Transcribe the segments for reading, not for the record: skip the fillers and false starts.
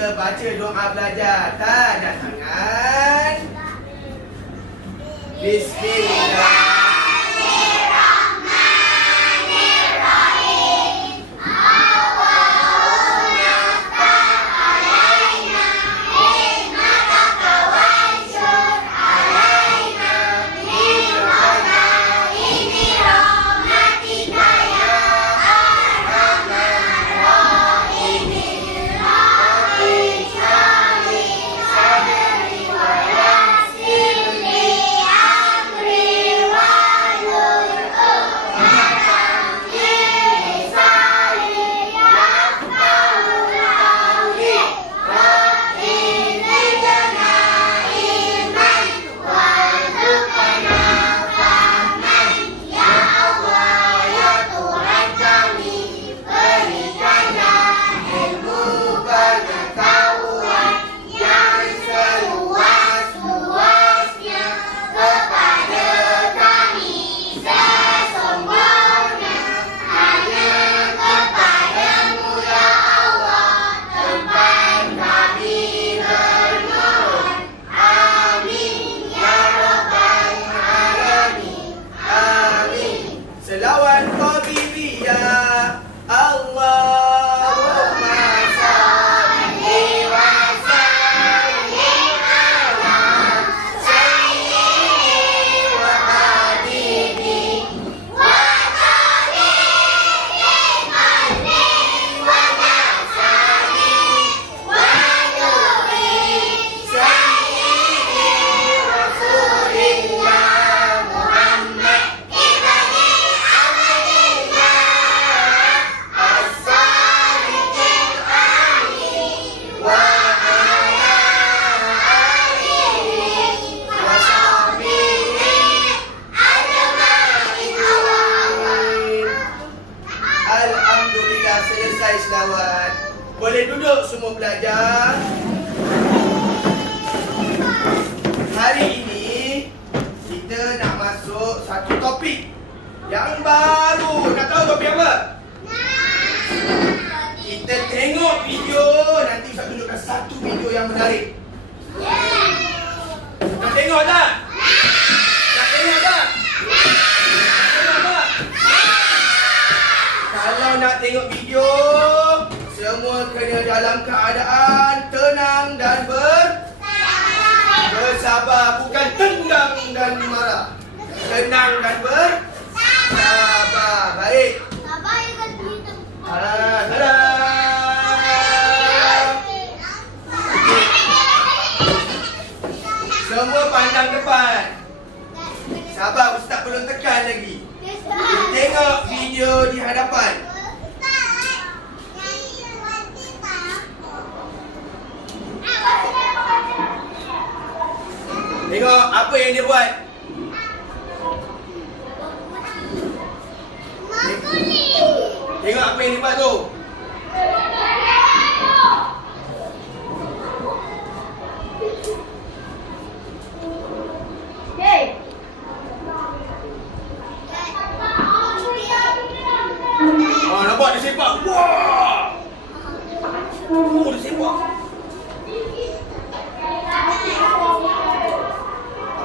kita baca doa belajar. Tanda tangan. Bismillah. Selesai selawat. Boleh duduk semua pelajar. Hari ini kita nak masuk satu topik yang baru. Nak tahu topik apa? Kita tengok video. Nanti Ustaz tunjukkan satu video yang menarik. Nak tengok tak? Nak tengok tak? Kalau nak tengok video, semua kena dalam keadaan tenang dan bersabar. Bukan tendang dan marah. Tenang dan bersabar. Baik. Tada. Semua pandang depan. Sabar, Ustaz belum tekan lagi. Tengok video di hadapan. Tengok apa yang dia buat. Tengok apa yang dia buat tu. Nampak dia sepak. Wah! Dia sepak.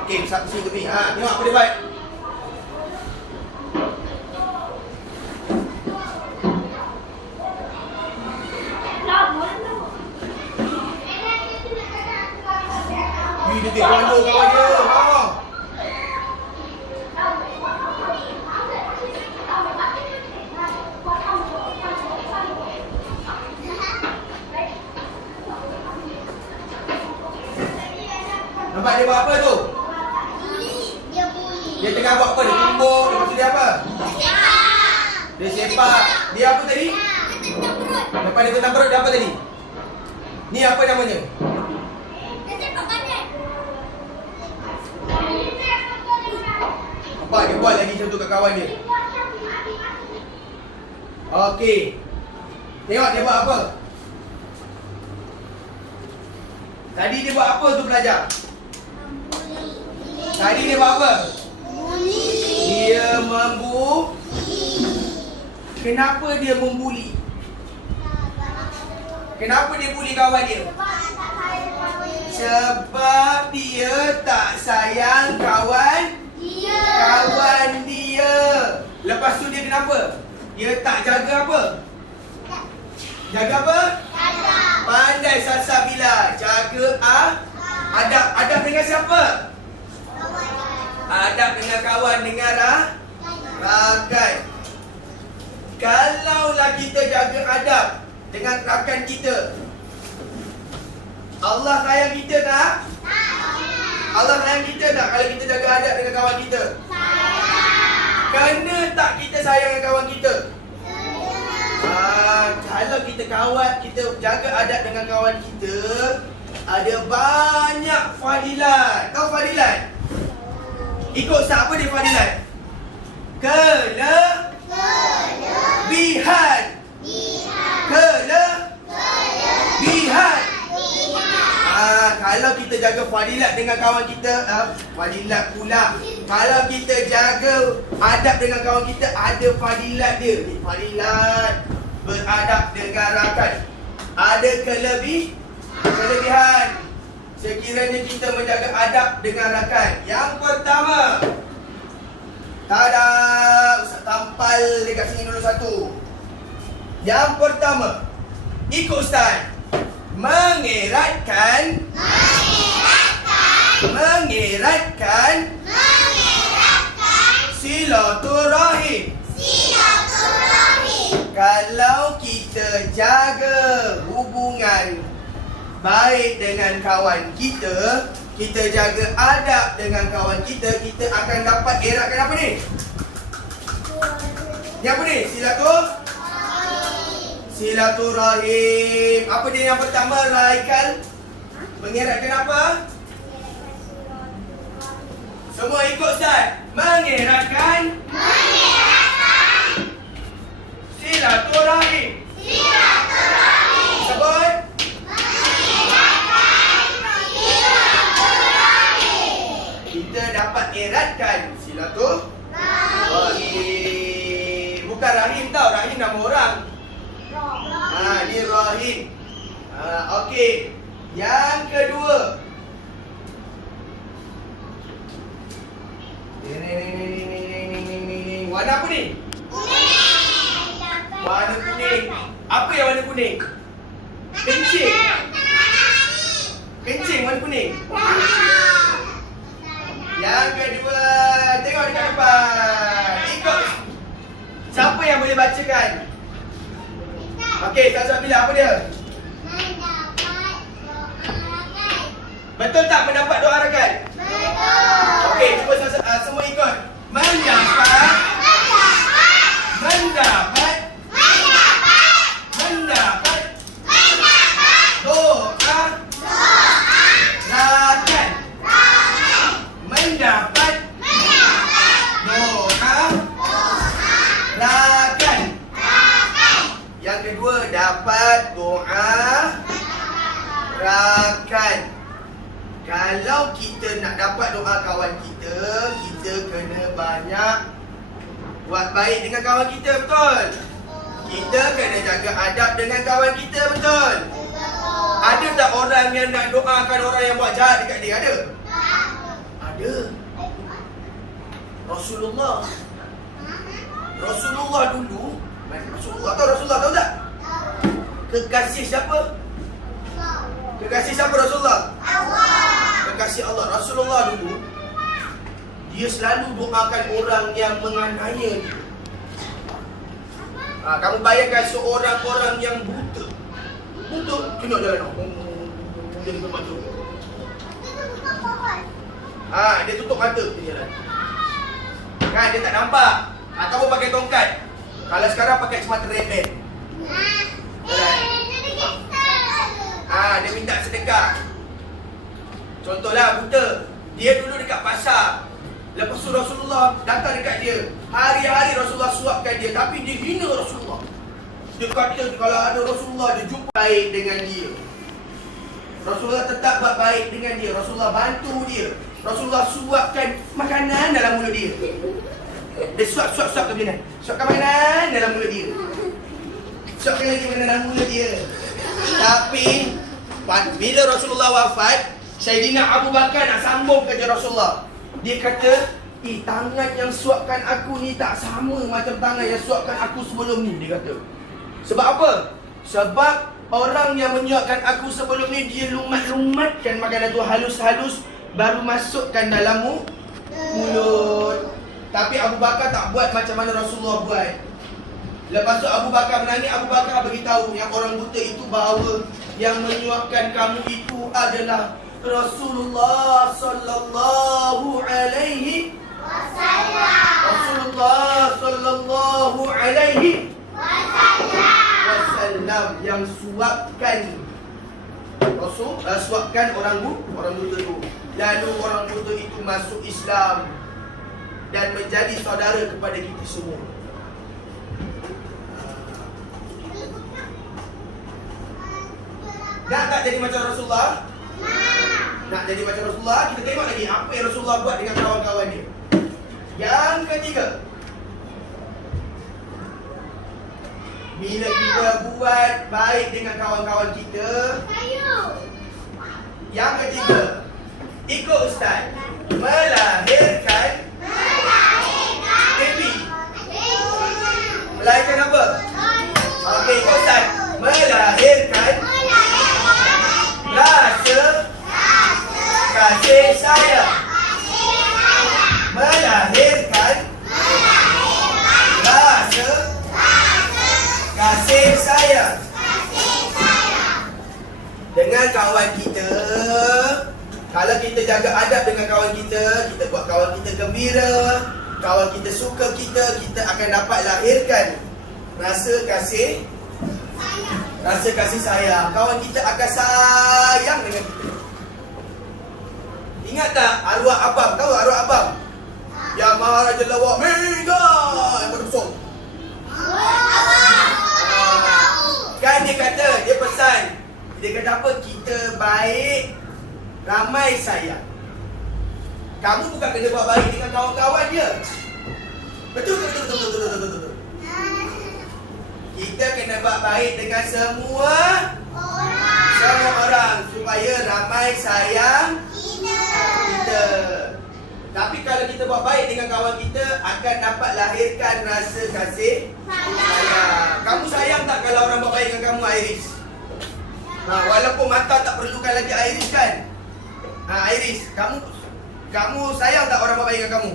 Okey, saksi tu ni. Tengok apa dia buat. Dia taekwondo kawan dia. Nampak dia buat apa tu? Dia tengah buat apa? Dia tumbuk. Lepas tu dia apa? Dia sepak. Dia apa tadi? Lepas dia tendang perut, dia apa tadi? Ni apa namanya? Dia sepak badan. Nampak dia buat lagi macam tu kat kawan dia. Okey. Tengok dia buat apa? Tadi dia buat apa tu pelajar? Tadi dia buat apa? Dia membuli. Kenapa dia membuli? Kenapa dia bully kawan dia? Sebab dia tak sayang kawan dia. Lepas tu dia kenapa? Dia tak jaga apa? Jaga apa? Pandai salsabila. Jaga adab. Adab dengan siapa? Adab dengan kawan, dengan rakan. Kalaulah kita jaga adab dengan rakan kita, Allah sayang kita tak? Allah sayang kita tak kalau kita jaga adab dengan kawan kita? Kena tak kita sayang dengan kawan kita? Kalau kita jaga adab dengan kawan kita, ada banyak fadilat. Tahu fadilat? Ikut Ustaz, apa dia fadilat? Kelebihan. Kelebihan. Kalau kita jaga fadilat dengan kawan kita, fadilat pula. Kalau kita jaga adab dengan kawan kita, ada fadilat dia. Fadilat beradab dengan rakan. Ada kelebihan. Sekiranya kita menjaga adab dengan rakan. Yang pertama, tada, Ustaz tampal dekat sini dulu satu. Yang pertama, ikut Ustaz. Mengeratkan silaturahim. Kalau kita jaga hubungan baik dengan kawan kita, kita jaga adab dengan kawan kita, kita akan dapat eratkan apa ni? Ni apa ni? Silaturahim. Apa dia yang pertama, Raikal? Mengeratkan apa? Semua ikut Ustaz. Mengeratkan silaturahim. Sebut. Kita dapat eratkan silaturahim. Bukan rahim tau, rahim nama orang. Ni rahim. Okey. Yang kedua. Warna apa ni? Warna kuning. Apa yang warna kuning? Kencing. Kencing warna kuning. Yang kedua, tengok dekat depan. Ikut. Siapa yang boleh bacakan? Okey, Ustaz bila apa dia? Betul tak mendapat doa rakan? Betul. Okey, cuba semua ikut. Mendapat doa rakan. Mendapat doa rakan. Yang kedua, dapat doa rakan. Kalau kita nak dapat doa kawan kita, kita kena banyak buat baik dengan kawan kita, betul? Kita kena jaga adab dengan kawan kita, betul? Ada tak orang yang nak doakan orang yang buat jahat dekat dia? Ada? Ada. Rasulullah dulu, Rasulullah tahu tak? Kekasih siapa? Kekasih siapa Rasulullah? Allah. Kekasih Allah. Rasulullah dulu, dia selalu doakan orang yang menganiaya dia. Kamu bayangkan seorang orang yang buta. Tengok jalan. Dia tutup mata. Dia tutup mata dia jalan. Kan dia tak nampak. Ataupun pakai tongkat. Kalau sekarang pakai semata red. Dia minta sedekah. Contohlah buta. Dia dulu dekat pasar. Lepas tu Rasulullah datang dekat dia. Hari-hari Rasulullah suapkan dia. Tapi dia hina Rasulullah. Dia kata kalau ada Rasulullah, dia jumpa baik dengan dia. Rasulullah tetap buat baik dengan dia. Rasulullah bantu dia. Rasulullah suapkan makanan dalam mulut dia. Dia suap ke mana? Suapkan makanan dalam mulut dia. Suapkan lagi makanan dalam mulut dia. Tapi bila Rasulullah wafat, Sayyidina Abu Bakar nak sambung kerja Rasulullah. Dia kata, tangan yang suapkan aku ni tak sama macam tangan yang suapkan aku sebelum ni, dia kata. Sebab apa? Sebab orang yang menyuapkan aku sebelum ni, dia lumat-lumatkan makanan tu halus-halus, baru masukkan dalam mulut. Tapi Abu Bakar tak buat macam mana Rasulullah buat. Lepas tu Abu Bakar menangis. Abu Bakar beritahu yang orang buta itu bahawa yang menyuapkan kamu itu adalah Rasulullah sallallahu alaihi Rasulullah sallallahu alaihi wasallam yang suapkan suapkan orang buta itu. Lalu orang buta itu masuk Islam dan menjadi saudara kepada kita semua. Nak tak jadi macam Rasulullah? Nak jadi macam Rasulullah? Kita tengok lagi apa yang Rasulullah buat dengan kawan-kawan dia. Yang ketiga, bila kita buat baik dengan kawan-kawan kita. Yang ketiga, ikut Ustaz, melahirkan baby. Melahirkan apa? Okey, ikut Ustaz, melahirkan rasa kasih sayang. Melahirkan rasa kasih sayang. Dengan kawan kita, kalau kita jaga adab dengan kawan kita, kita buat kawan kita gembira, kawan kita suka kita, kita akan dapat lahirkan rasa kasih sayang. Kawan kita akan sayang dengan kita. Ingat tak arwah abang? Tahu arwah abang? Yang Maharaja Lawak Mega yang berbesar. Kan dia kata, dia pesan. Dia kata apa? Kita baik, ramai sayang. Kamu bukan kena buat baik dengan kawan-kawan dia. Betul. Kita kena buat baik dengan semua orang supaya ramai sayang kita. Tapi kalau kita buat baik dengan kawan kita, akan dapat lahirkan rasa kasih sayang. Kamu sayang tak kalau orang buat baik dengan kamu, Iris? Walaupun mata tak perlukan lagi Iris kan? Iris, kamu sayang tak orang buat baik dengan kamu?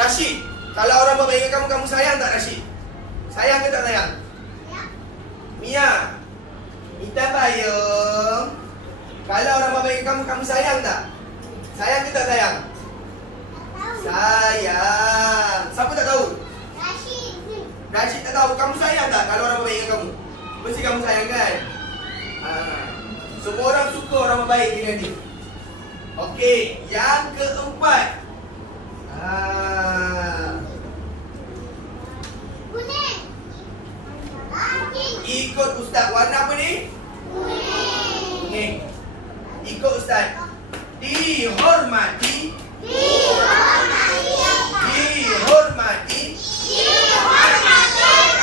Rashid, kalau orang buat baik dengan kamu, kamu sayang tak Rashid? Sayang ke tak sayang? Mia, Mita Bayung, kalau orang buat baik dengan kamu, kamu sayang tak? Sayang ke tak sayang? Sayang. Siapa tak tahu? Rashid tak tahu. Kamu sayang tak kalau orang buat baik dengan kamu? Mesti kamu sayang kan? Semua orang suka orang buat baik dengan dia. Okey, yang keempat. Ikut Ustaz. Warna apa ni? Kuning. Ikut Ustaz. Dihormati.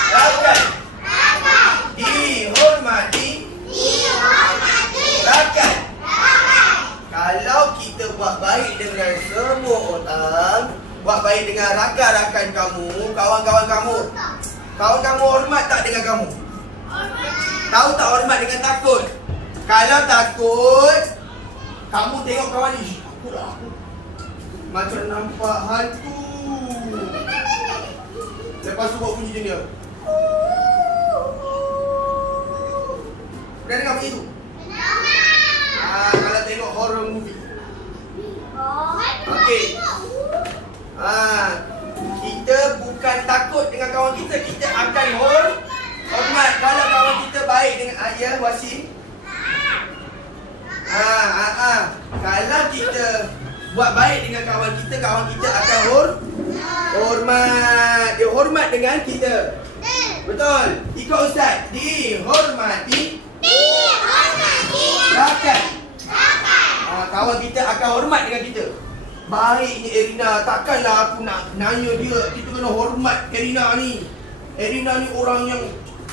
Rakan. Dihormati. Rakan. Kalau kita buat baik dengan semua orang, buat baik dengan rakan-rakan kamu, kawan-kawan kamu, kawan kamu hormat tak dengan kamu? Tahu tak hormat dengan takut? Kalau takut, kamu tengok kawan ni, takutlah aku, macam nampak hantu. Lepas tu buat bunyi je dia. Pernah dengar bunyi tu? Kalau tengok horror movie. Okey. Kita bukan takut dengan kawan kita, kita akan hormat. Kalau kawan kita baik dengan ayah Wasim. Kalau kita buat baik dengan kawan kita akan hormat. Dia hormat dengan kita. Betul. Ikut Ustaz. Dihormati. Rakan. Kawan kita akan hormat dengan kita. Baiknya Erina, takkanlah aku nak nanya dia, kita kena hormat Erina ni. Erina ni orang yang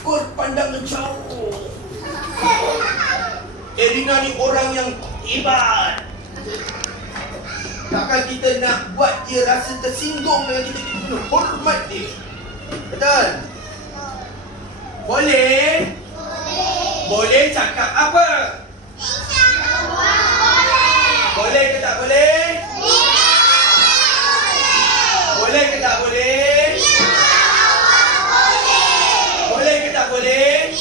berpandangan jauh. Erina ni orang yang hebat. Takkan kita nak buat dia rasa tersinggung dengan kita. Kita kena hormat dia. Betul? Boleh? Boleh cakap apa? Boleh ke tak boleh? Boleh ke tak boleh? Boleh ke tak boleh?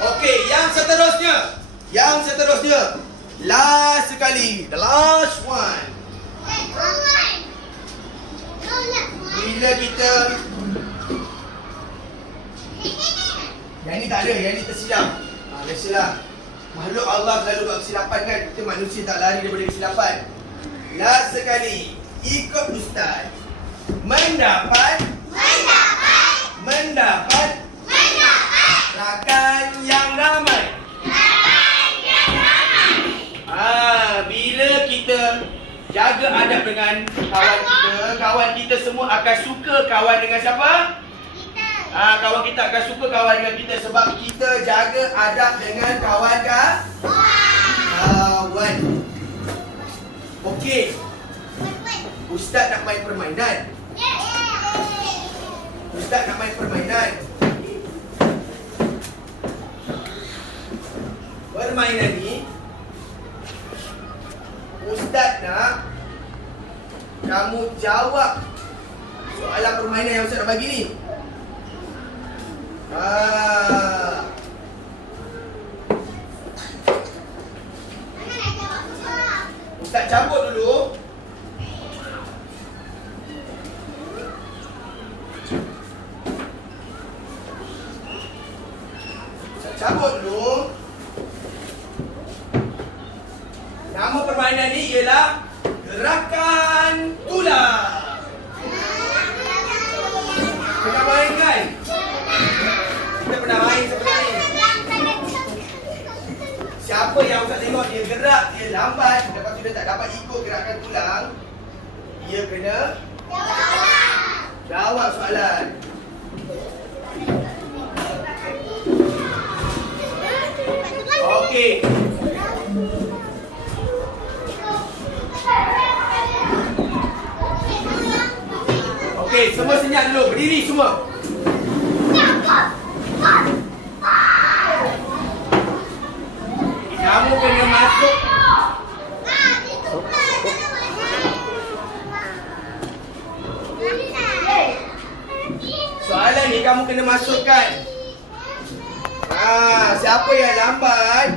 Okey, yang seterusnya. Yang seterusnya. Last sekali. The last one. Bila kita... Yang ni tak ada, yang ni tersilap. Biasalah. Makhluk Allah selalu buat kesilapan kan. Kita manusia tak lari daripada kesilapan. Last sekali. Ikut Ustaz. Mendapat rakan yang ramai. Bila kita jaga adab dengan kawan kita semua akan suka kawan dengan siapa? Kawan kita akan suka kawan dengan kita sebab kita jaga adab dengan kawan. Okey. Ustaz nak main permainan. Ustaz nak main permainan. Permainan ni Ustaz nak kamu jawab soalan permainan yang Ustaz nak bagi ni. Ustaz cabut dulu. Ustaz cabut dulu. Nama permainan ni ialah gerakan tulang. Pernah main kan? Kita pernah main seperti ni. Siapa yang Ustaz tengok dia gerak, dia lambat, lepas tu dia tak dapat ikut gerakan tulang, dia kena jawab soalan. Okey. Okey, semua senyap dulu. Berdiri semua. Kamu kena masuk. Soalan ni kamu kena masukkan. Siapa yang lambat,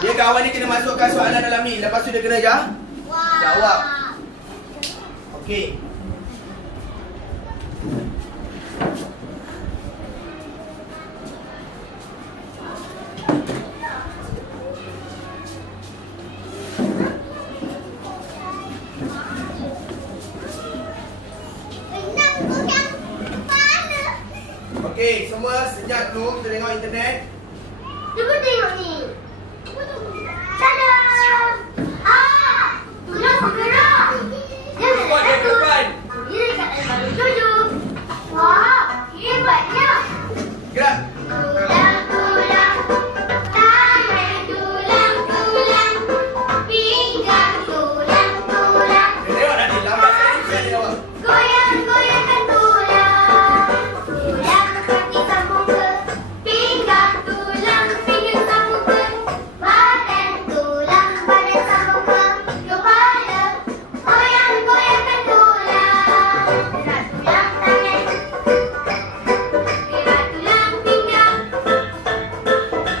dia kawan ni kena masukkan soalan dalam ni. Lepas tu dia kena jawab. Okey. Okey, semua senyap dulu. Kita tengok internet. Cuba tengok ni. Tada! Tulang bergerak. Buat dia ke depan. Dia dekat dalam batu jojo. Wah, hebatnya. Gerak. Tulang, tangan tulang, pinggang tulang. Tengok nanti lambat sekali saya jawab. Goyang-goyangkan tulang. Tulang kaki sambung ke pinggang tulang sambung ke badan sambung ke kepala. Goyang-goyangkan tulang. Gerak tulang tangan, gerak tulang pinggang,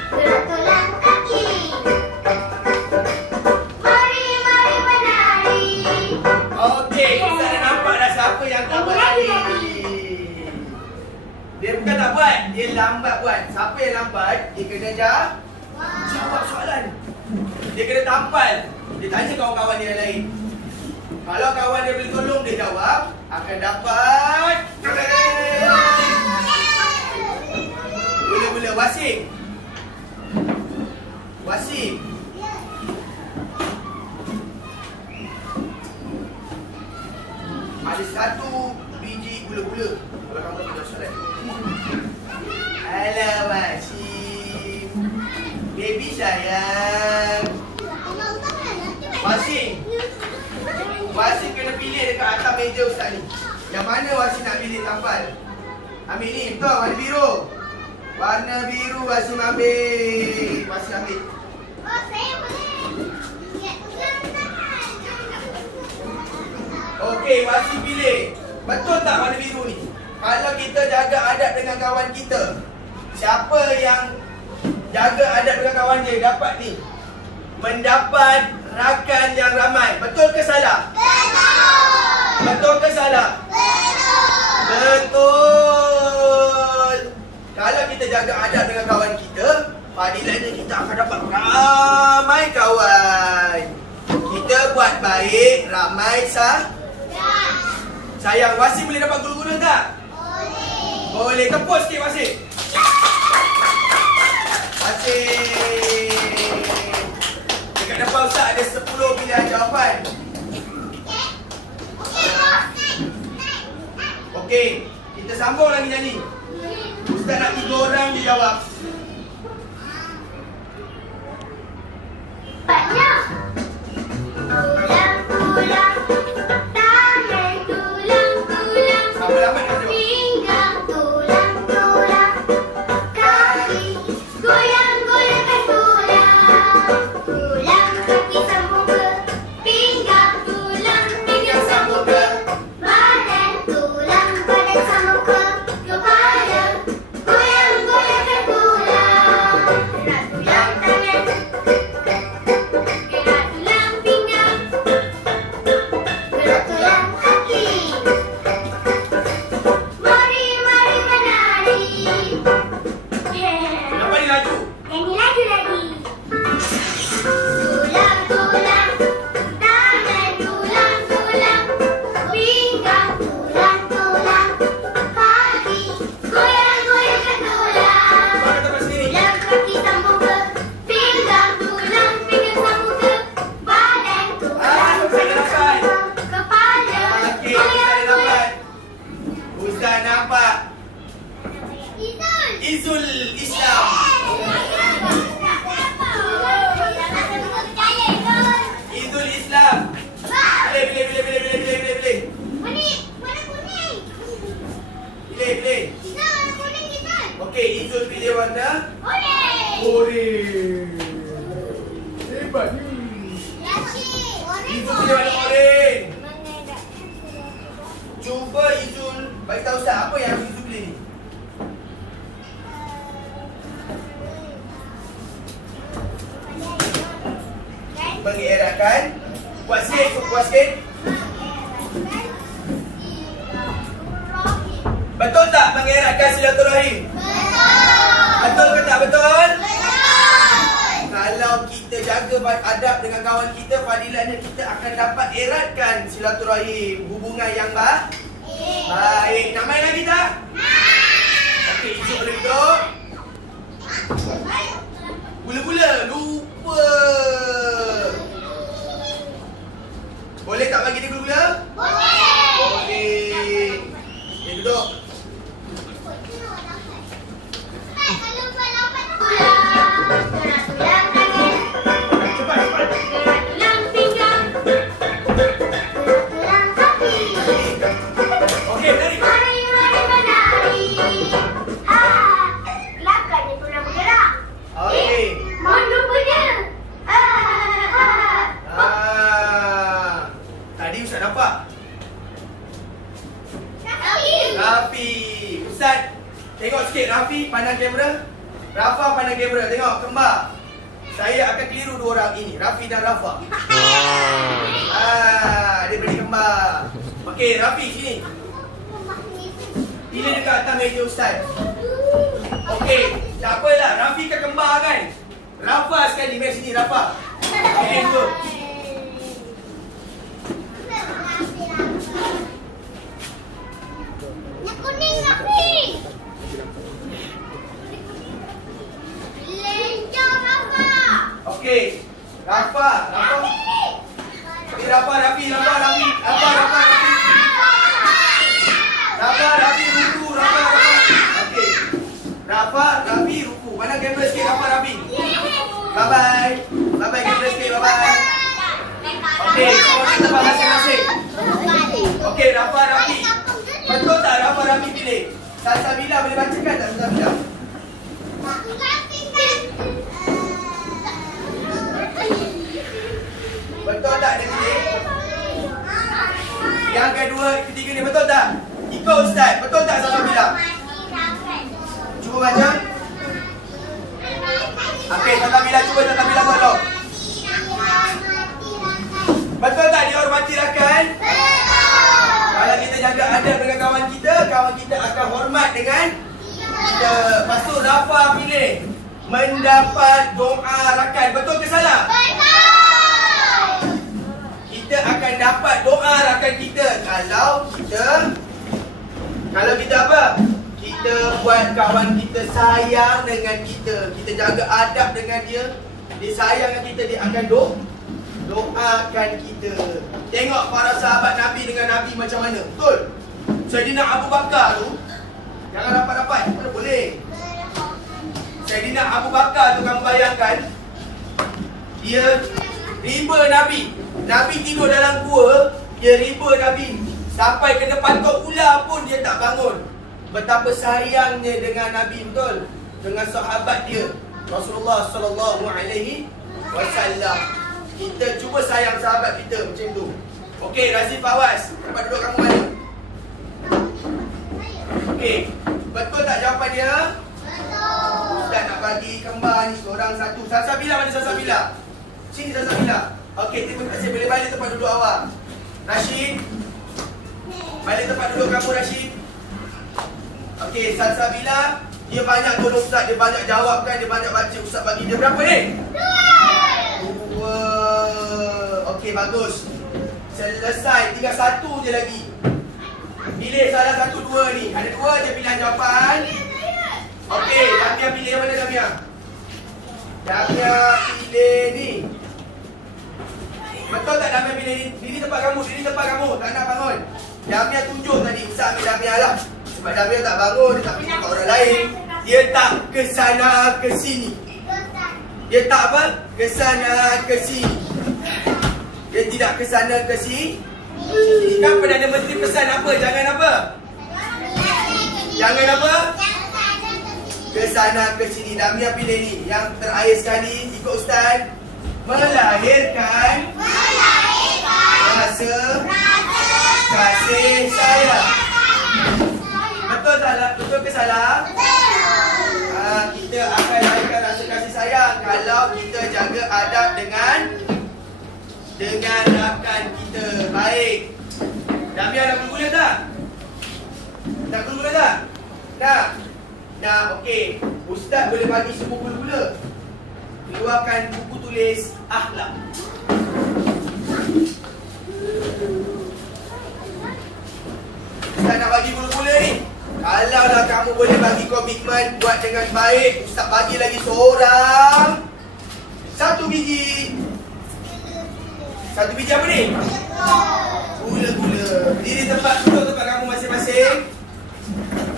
gerak tulang kaki. Mari menari. Okey, kita dah nampak dah siapa yang tak buat tadi. Dia bukan tak buat, dia lambat buat. Siapa yang lambat, dia kena jawab soalan. Dia kena tampal. Dia tanya kawan-kawan dia yang lain. Kalau kawan dia boleh tolong dia jawab, akan dapat Mula-mula Wasim. ada satu biji gula-gula. Kalau kamu tak tahu soalan. Alah Wasim. Baby sayang. Wasim kena pilih dekat atas meja Ustaz ni. Yang mana Wasim nak pilih tampal? Ambil ni, betul? Warna biru. Warna biru Wasim ambil. Wasim ambil. Oh, saya boleh. Okey, Wasim pilih. Betul tak warna biru ni? Kalau kita jaga adab dengan kawan kita, siapa yang jaga adab dengan kawan dia dapat ni? Mendapat rakan yang ramai. Betul ke salah? Betul. Betul ke salah? Betul. Betul. Kalau kita jaga adab dengan kawan kita, padahal kita akan dapat ramai kawan. Kita buat baik, ramai sayang. Wasim boleh dapat gula-gula tak? Boleh. Boleh. Tepuk sikit Wasim. Wasim. Dekat depan Ustaz ada 10 pilihan jawapan. Okey, kita sambung lagi nyanyi. Ustaz nak 3 orang dia jawab. Banyak. Tulang-tulang, tangan tulang-tulang, Lama-lama nak jawab. pinggang tulang-tulang, kaki goyang-goyangkan tulang, tulang kaki sambung ke pinggang, tulang pinggang sambung ke badan, tulang badan sambung ke kepala, goyang-goyangkan tulang, gerak tulang tangan, gerak tulang pinggang, gerak tulang kaki. Mari mari menari. Kenapa dia laju? Nyanyi lagi lagi. Tulang-tulang, tangan tulang-tulang, pinggang tulang-tulang, kaki goyang-goyangkan tulang. Kau kata kat sini. Tulang kaki sambung ke pinggang, tulang pinggang sambung ke badan, tulang Ustaz dah dapat. kepala, Okey, Ustaz dah dapat. Ustaz nampak. Izul Islam. Izul Islam. Pilih. Pilih. Okey, Izul pilih warna oren. Hebat ni. Izul pilih warna oren. Cuba Izul bagi tahu Ustaz apa yang Izul pilih ni. Mengeratkan. Buat sikit. Betul tak mengeratkan silaturahim? Betul ke tak betul? Kalau kita jaga adab dengan kawan kita, fadilahnya kita akan dapat eratkan silaturahim, hubungan yang baik. Nak main lagi tak? Okey, Izul boleh duduk. Gula-gula, lupa. Boleh tak bagi dia gula-gula? Boleh. Dia duduk. Tulang tangan, Cepat. tulang pinggang, tulang kaki. Okey, menari. Mari mari menari. Kelakar dia tulang bergerak. Okey. Mohon rupanya. Tadi Ustaz nampak. Kaki. Rafi. Ustaz, tengok sikit Rafi pandang kamera. Rafa pandang kamera. Tengok kembar. Saya akan keliru 2 orang ini, Rafi dan Rafa. Dia beri kembar. Okey, Rafi sini. Pilih dekat atas meja Ustaz. Okey, tak apalah. Rafi kan kembar kan? Rafa sekali, mari sini Rafa. Pilih dua. Yang kuning Rafi. Lenjang Rafa. Okey, Rafa. Rafi. Rafi. Nabi pilih. Salsabila boleh bacakan tak Salsabila? Betul tak dia pilih? Yang kedua, ketiga ni betul tak? Ikut Ustaz, betul tak Salsabila? Cuba baca. Okey, Salsabila cuba Salsabila tolong. Betul tak dihormati rakan? Kalau kita jaga adab dengan kawan kita akan hormat dengan kita. Lepas tu Rafa pilih mendapat doa rakan. Betul ke salah? Betul. Kita akan dapat doa rakan kita kalau kita apa? Kita buat kawan kita sayang dengan kita. Kita jaga adab dengan dia. Dia sayang dengan kita, dia akan doakan kita. Tengok para sahabat Nabi dengan Nabi macam mana. Betul? Sayyidina Abu Bakar tu jangan rapat-rapat. Mana boleh? Sayyidina Abu Bakar tu kamu bayangkan, dia riba Nabi. Nabi tidur dalam gua, dia riba Nabi. Sampai kena patok ular pun dia tak bangun. Betapa sayangnya dengan Nabi, betul? Dengan sahabat dia Rasulullah sallallahu alaihi wasallam. Kita cuba sayang sahabat kita macam tu. Okey, Razif Fawaz, tempat duduk kamu mana? Okey, betul tak jawapan dia? Betul. Ustaz nak bagi kembar ni seorang satu. Salsabila mana Salsabila? Sini Salsabila. Okey, terima kasih. Boleh balik tempat duduk awak. Rashid, balik tempat duduk kamu Rashid. Okey, Salsabila, dia banyak tolong Ustaz, dia banyak jawabkan, dia banyak baca. Ustaz bagi dia berapa ni? 2. Okey, bagus. Selesai, tinggal satu je lagi. Pilih salah satu dua ni. Ada dua je pilihan jawapan. Okey, Damia pilih yang mana Damia? Damia pilih ni. Betul tak Damia pilih ni? Ini tempat kamu, ini tempat kamu. Tak nak bangun. Damia tunjuk tadi. Ustaz ambil Damia lah. Sebab Damia tak bangun, dia tak pergi kat orang lain. Dia tak ke sana ke sini. Dia tak apa? Ke sana ke sini. Dia tidak ke sana ke sini. Kan Perdana Menteri pesan apa? Jangan apa? Jangan apa? Ke sana ke sini. Damia pilih ni. Yang terakhir sekali, ikut Ustaz. Melahirkan rasa kasih sayang. Betul salah? Betul ke salah? Kita akan lahirkan rasa kasih sayang kalau kita jaga adab dengan rakan kita. Baik. Damia nak gula tak? Nak gula tak? Nak? Nak, okey. Ustaz boleh bagi sebuku gula. Keluarkan buku tulis akhlak. Ustaz nak bagi gula-gula ni. Kalaulah kamu boleh bagi komitmen buat dengan baik, Ustaz bagi lagi seorang 1 biji. 1 biji apa ni? Gula-gula. Diri tempat duduk tempat kamu masing-masing.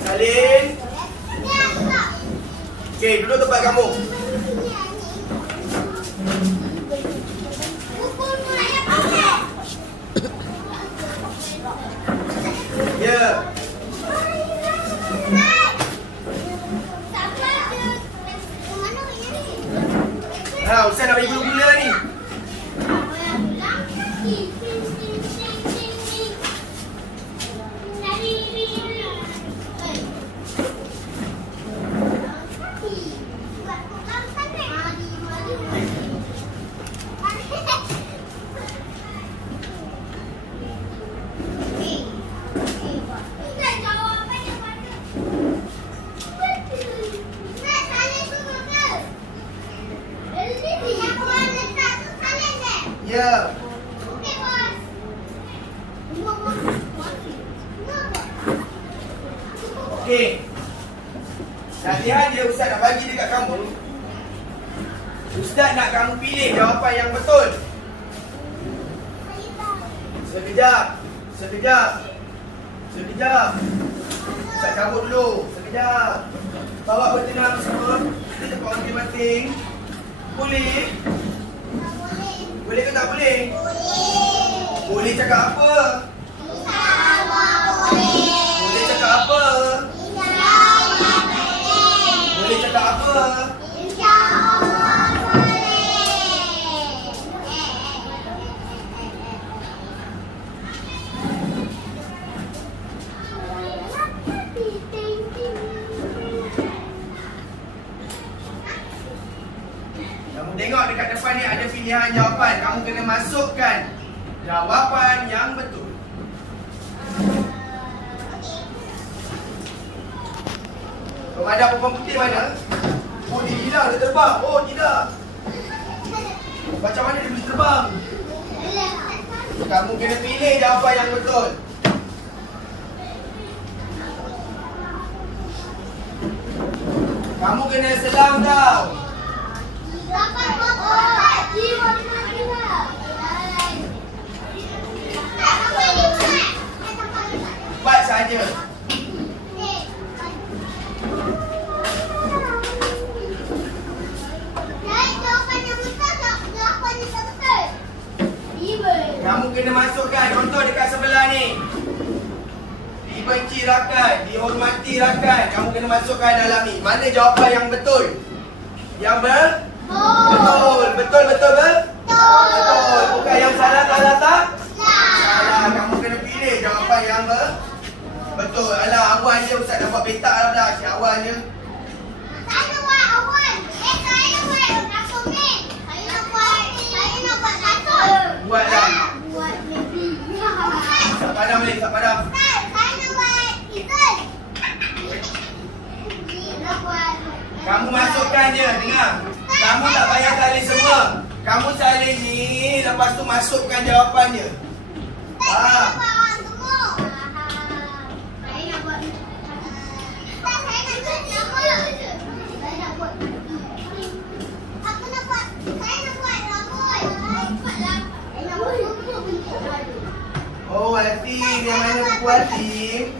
Salin. Okey, duduk tempat kamu. Ya. Ustaz nak bagi gula-gula ni. Ya. Okey. Latihan dia Ustaz nak bagi dekat kamu. Ustaz nak kamu pilih jawapan yang betul. Sekejap. Ustaz cabut dulu. Sekejap. Bawa bertenang semua. Kita tempat masing-masing. Boleh? Boleh ke tak boleh? Boleh cakap apa? Boleh cakap apa? tengok dekat depan ni ada pilihan jawapan. Kamu kena masukkan jawapan yang betul. Pemadam perempuan putih mana? Oh, dia hilang, dia terbang. Oh, tidak. Macam mana dia boleh terbang? Kamu kena pilih jawapan yang betul. Kamu kena selam tau. Empat saja. Kamu kena masukkan contoh dekat sebelah ni. Dibenci rakan, dihormati rakan. Kamu kena masukkan dalam ni. Mana jawapan yang betul? Yang betul. Betul. Betul. Bukan yang salah tak? Salah. Kamu kena pilih jawapan yang betul. Alah, awal je Ustaz dapat betak lah dah. Si awal je. Buatlah. Tak padam balik, tak padam. Kamu masukkan je, dengar. Kamu tak payah salin semua. Kamu salin ni, lepas tu masukkan jawapannya. Oh, Atim. Yang mana buku Atim?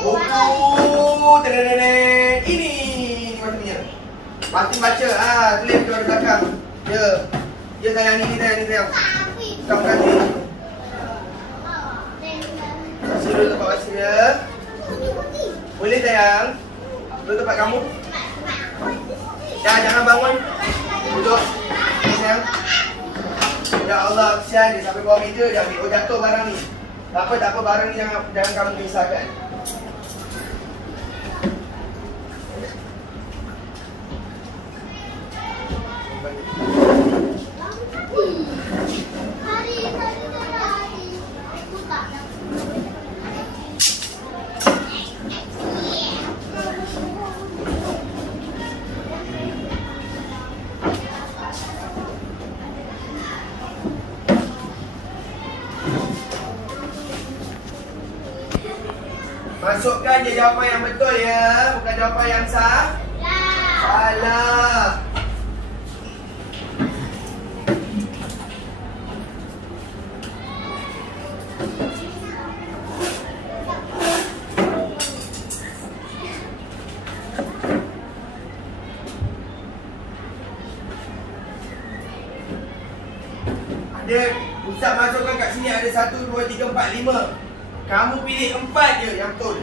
Buku ini maksudnya. Atim baca. Tulis tu ada belakang. Ya sayang, ini sayang. Kamu kasih. Kasih dulu tempat baca ya. Boleh sayang? Dulu tempat kamu. Jangan bangun. Duduk. Sayang. Ya Allah, kesian dia sampai bawah meja dia ambil. Oh, jatuh barang ni. Tak apa, barang ni jangan kamu risaukan. Masukkan je jawapan yang betul ya. Bukan jawapan yang salah. Ada Ustaz masukkan kat sini ada 1, 2, 3, 4, 5. Kamu pilih 4 je yang betul.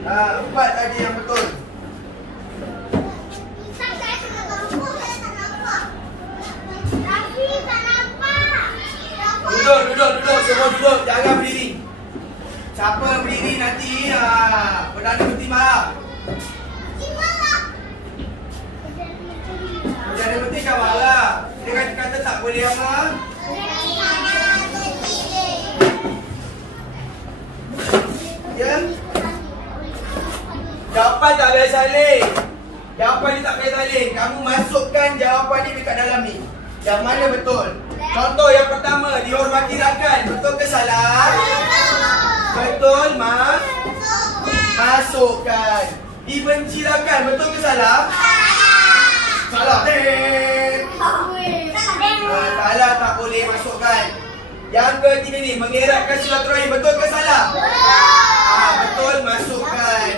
4 saja yang betul. Duduk. Semua duduk. Jangan berdiri. Siapa berdiri nanti Perdana Menteri marah. Perdana Menteri kan marah. Dia kata tak boleh apa? Ya? Jawapan tak payah salin. Jawapan ni tak payah salin. Kamu masukkan jawapan ni dekat dalam ni. Yang mana betul? Contoh yang pertama, dihormati rakan. Betul ke salah? Betul, masukkan. Dibenci rakan. Betul ke salah? Salah. Salah, tak boleh masukkan. Yang ketiga ni, mengeratkan silaturahim. Betul ke salah? Betul, masukkan.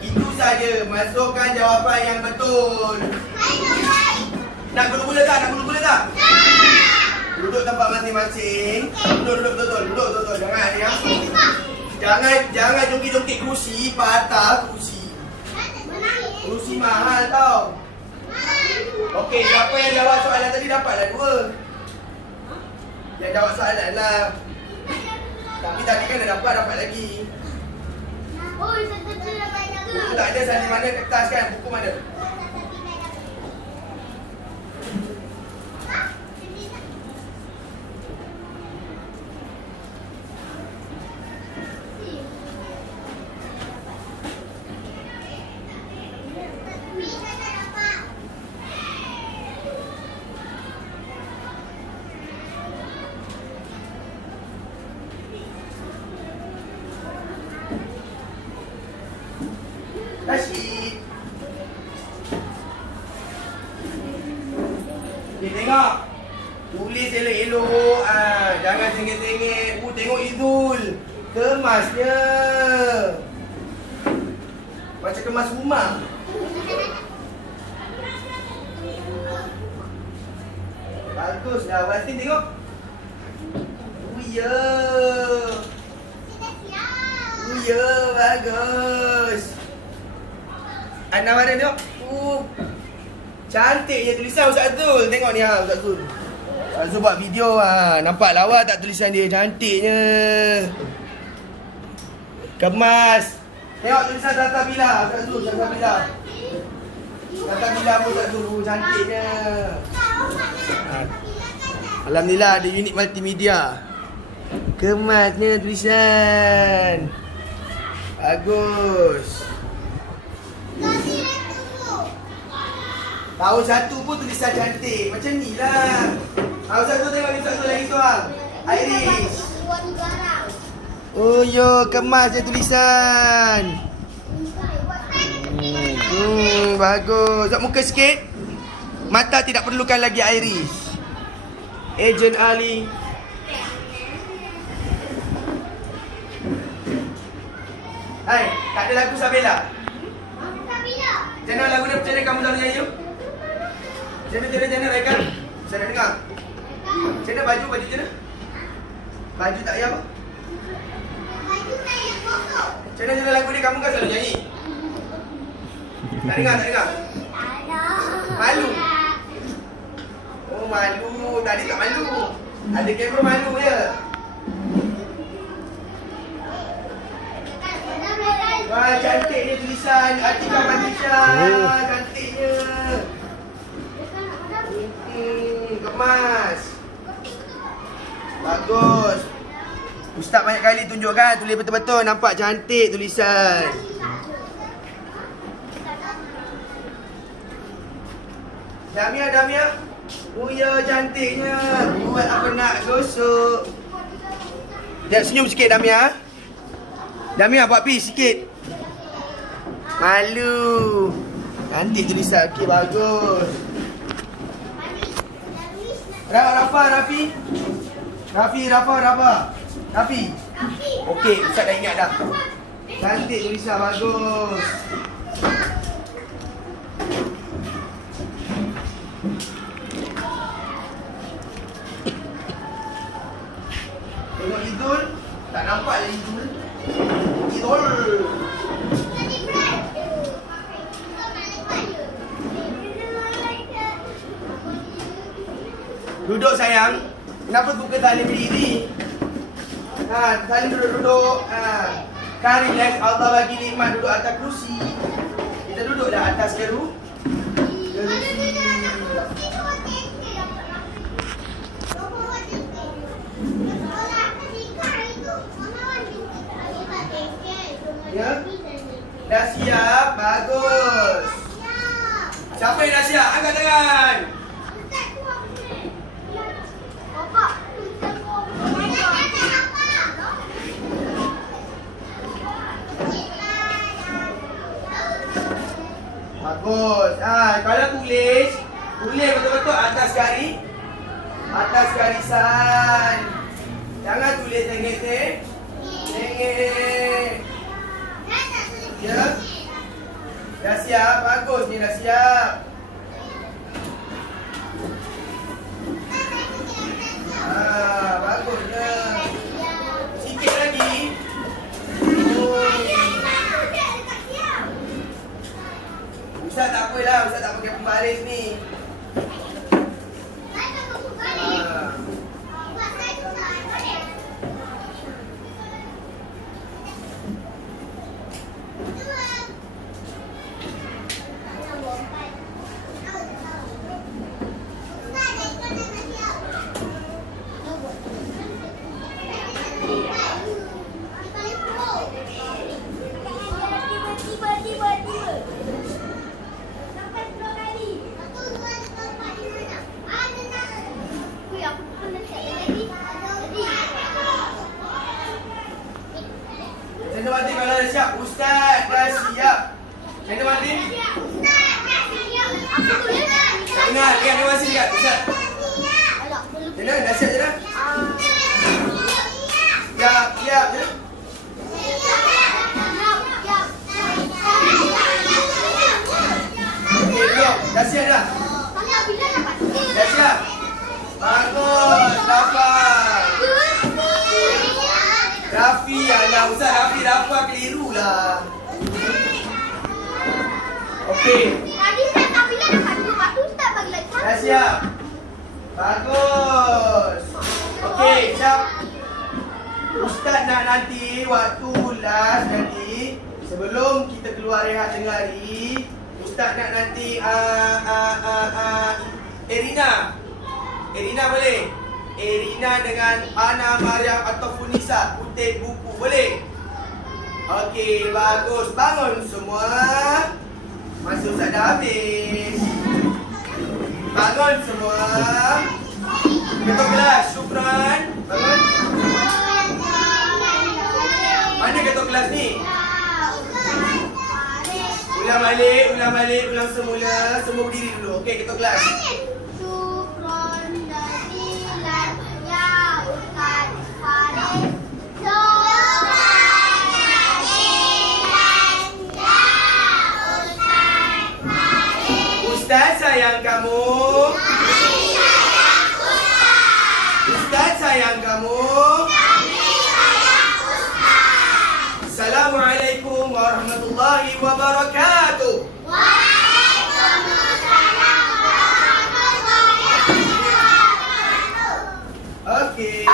Itu saja, masukkan jawapan yang betul. Nak gula-gula tak? Duduk tempat masing-masing. Duduk betul. Jangan jongkit-jongkit kerusi, patah kerusi. Kerusi mahal tau. Okey, siapa yang jawab soalan tadi dapatlah 2. Yang jawab soalan lah. Tapi tadi kan dah dapat lagi. Oh, saya dapat lagi. Buku tak ada, salin mana kertas kan? Buku mana? Rashid. Tengok. Tulis elok-elok. Jangan sengit-sengit. Tengok Izul. Kemasnya. Macam kemas rumah. Baguslah. Wasin tengok. Oh ya. Oh ya, bagus. Anak mana tengok. Cantiknya tulisan Ustaz Zul. Tengok ni Ustaz Zul. Ustaz Zul buat video nampak lawa tak tulisan dia? Cantiknya. Kemas. Tengok tulisan Tata Bila Ustaz Zul. Tata Bila. Tata Bila pun Ustaz Zul. Cantiknya. Alhamdulillah ada unit multimedia. Kemasnya tulisan. Bagus. Tahun 1 pun tulisan cantik. Macam ni lah. Ustaz tu tengok ni Ustaz tu lagi seorang. Iris. Oh yo, kemas je tulisan. Bagus. Tengok muka sikit. Mata tidak perlukan lagi Iris. Ejen Ali. Hai, tak ada lagu Sabela. Macam mana lagu dia? Macam mana kamu selalu nyanyi? Macam mana Raikan? Saya nak dengar. Macam mana baju macam mana? Baju tak payah apa? Macam mana lagu dia? Kamu kan selalu nyanyi. Tak dengar? Malu? Oh malu. Tadi tak malu. Ada kamera malu je. Wah, cantiknya tulisan Atika Manisha. Cantiknya. Kemas. Bagus. Ustaz banyak kali tunjukkan. Tulis betul-betul. Nampak cantik tulisan. Damia. Oh ya, cantiknya. Buat apa nak gosok. Sekejap, senyum sikit Damia. Damia buat peace sikit. Malu. Cantik tulisan. Okey, bagus. Rafi. Okey, Ustaz dah ingat dah. Cantik tulisan, bagus. Tengok Izul. Tak nampak je Izul. Duduk sayang. Kenapa buka tali berdiri? Tali duduk. Kan relax. Allah bagi nikmat duduk atas kerusi. Kita duduklah atas kerusi. Ya. Dah siap. Bagus. Siapa yang dah siap? Angkat tangan. Bagus. Kalau tulis betul-betul atas garisan. Jangan tulis tengik. Ya. Dah siap. Bagus ni, dah siap. Bagusnya. Sikit lagi. Ustaz tak apalah, Ustaz tak pakai pembaris ni. Cendrawati kalau dah siap. Ustaz dah siap. Zainal Madin. Aku tulis. Tak dengar. Okay, ada masa dekat. Ustaz. Alah, belum. Zainal, nasihat Zainal. Siap, siap. Ya. Okey, belum. Dah siap dah. Dah siap. Bagus. Dapat. Rafi, alah Ustaz Rafi dapat keliru lah. Okey. Tadi saya tak bilang dapat 2, lepas tu Ustaz bagi lagi 1. Dah siap. Bagus. Okey, siap. Ustaz nak nanti waktu last nanti sebelum kita keluar rehat tengah hari, Ustaz nak nanti Erina boleh? Erina dengan Ana Maryam atau Funisa kutip buku boleh? Okey, bagus. Bangun semua. Masa Ustaz dah habis. Bangun semua. Ketua kelas, syukran. Bangun. Mana ketua kelas ni? Ulang balik, ulang semula. Semua berdiri dulu. Okey, ketua kelas. Syukron jazilan ya Ustaz Farid. Syukron jazilan ya Ustaz Farid. Ustaz sayang kamu. Kami sayang Ustaz. Ustaz sayang kamu. Kami sayang Ustaz. Assalamualaikum warahmatullahi wabarakatuh. Waalaikumsalam warahmatullahi wabarakatuh. Okey.